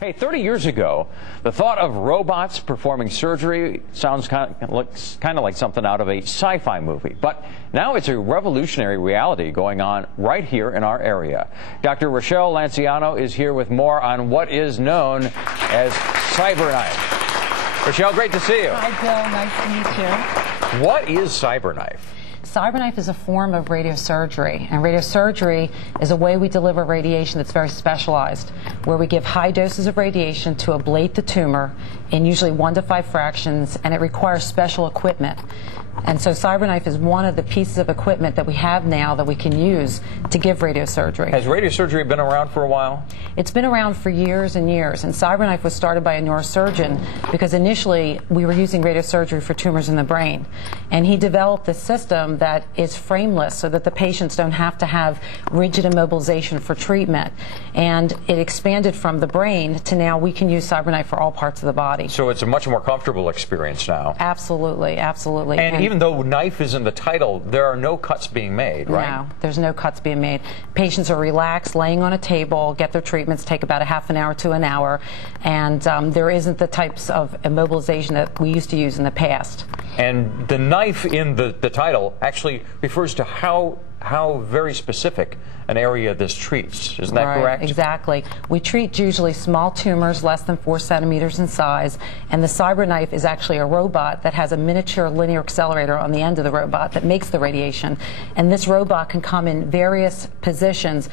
Hey, 30 years ago, the thought of robots performing surgery sounds kind of like something out of a sci-fi movie. But now it's a revolutionary reality going on right here in our area. Dr. Rochelle Lanciano is here with more on what is known as CyberKnife. Rochelle, great to see you. Hi, Bill. Nice to meet you. What is CyberKnife? CyberKnife is a form of radiosurgery, and radiosurgery is a way we deliver radiation that's very specialized, where we give high doses of radiation to ablate the tumor in usually 1 to 5 fractions, and it requires special equipment. And so CyberKnife is one of the pieces of equipment that we have now that we can use to give radiosurgery. Has radiosurgery been around for a while? It's been around for years and years, and CyberKnife was started by a neurosurgeon because initially we were using radiosurgery for tumors in the brain. And he developed this system that is frameless so that the patients don't have to have rigid immobilization for treatment. And it expanded from the brain to now we can use CyberKnife for all parts of the body. So it's a much more comfortable experience now. Absolutely, absolutely. And even though knife is in the title, there are no cuts being made, right? No, there's no cuts being made. Patients are relaxed, laying on a table, get their treatments, take about a half an hour to an hour, and there isn't the types of immobilization that we used to use in the past. And the knife in the title actually refers to how very specific an area this treats. Isn't that correct? Exactly. We treat usually small tumors less than 4 centimeters in size, and the CyberKnife is actually a robot that has a miniature linear accelerator on the end of the robot that makes the radiation. And this robot can come in various positions,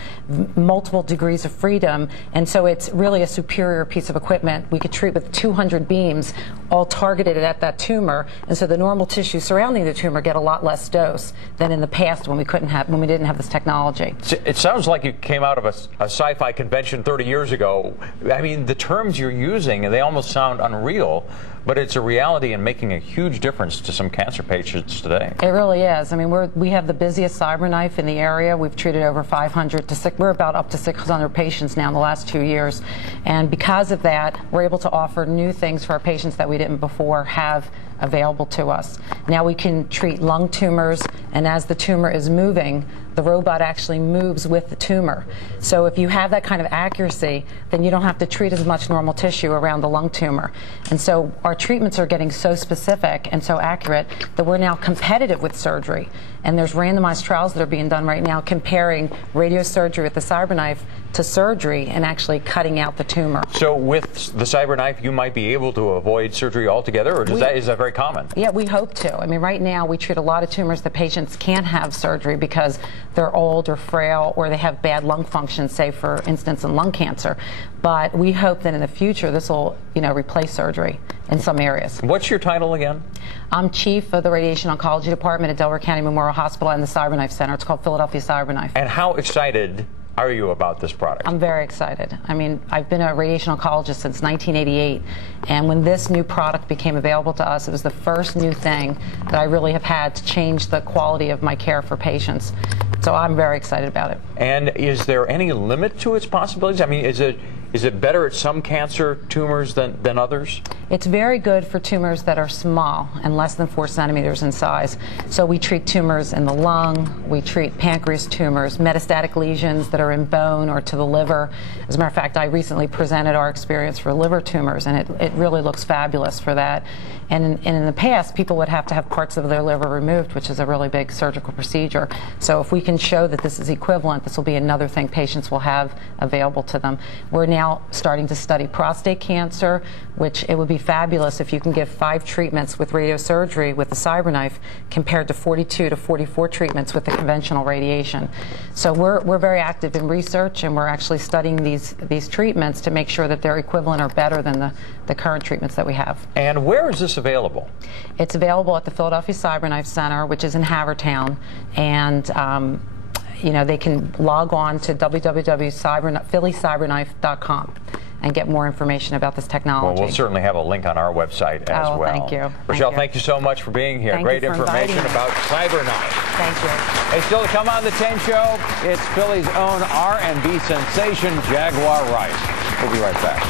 multiple degrees of freedom, and so it's really a superior piece of equipment. We could treat with 200 beams all targeted at that tumor, and so the normal tissue surrounding the tumor get a lot less dose than in the past when we didn't have this technology. It sounds like you came out of a sci-fi convention 30 years ago. I mean, the terms you're using, they almost sound unreal, but it's a reality and making a huge difference to some cancer patients today. It really is. I mean, we have the busiest CyberKnife in the area. We've treated over 500 to we're about up to 600 patients now in the last 2 years, and because of that, we're able to offer new things for our patients that we didn't before have available to us. Now we can treat lung tumors, and as the tumor is moving, the robot actually moves with the tumor. So if you have that kind of accuracy, then you don't have to treat as much normal tissue around the lung tumor. And so our treatments are getting so specific and so accurate that we're now competitive with surgery. And there's randomized trials that are being done right now comparing radiosurgery with the CyberKnife to surgery and actually cutting out the tumor. So with the CyberKnife, you might be able to avoid surgery altogether, or is that very common? Yeah, we hope to. I mean, right now we treat a lot of tumors that patients can't have surgery because they're old or frail or they have bad lung function, say for instance in lung cancer. But we hope that in the future this will, replace surgery in some areas. What's your title again? I'm chief of the radiation oncology department at Delaware County Memorial Hospital and the CyberKnife Center. It's called Philadelphia CyberKnife. And how excited are you about this product? I'm very excited. I mean, I've been a radiation oncologist since 1988, and when this new product became available to us, it was the first new thing that I really have had to change the quality of my care for patients. So I'm very excited about it. And is there any limit to its possibilities? I mean, is it better at some cancer tumors than others? It's very good for tumors that are small and less than 4 centimeters in size. So we treat tumors in the lung, we treat pancreas tumors, metastatic lesions that are in bone or to the liver. As a matter of fact, I recently presented our experience for liver tumors, and it really looks fabulous for that. And in the past, people would have to have parts of their liver removed, which is a really big surgical procedure. So if we can show that this is equivalent, this will be another thing patients will have available to them. We're now starting to study prostate cancer, which it would be fabulous if you can give 5 treatments with radiosurgery with the CyberKnife compared to 42 to 44 treatments with the conventional radiation. So we're very active in research, and we're actually studying these treatments to make sure that they're equivalent or better than the current treatments that we have. And where is this available? It's available at the Philadelphia CyberKnife Center, which is in Havertown, and they can log on to www.phillycyberknife.com and get more information about this technology. Well, we'll certainly have a link on our website as well. Thank you. Rochelle, thank you so much for being here. Great information about CyberKnife. Thank you. Hey, still to come on the TenShow, it's Philly's own R&B sensation, Jaguar Rice. We'll be right back.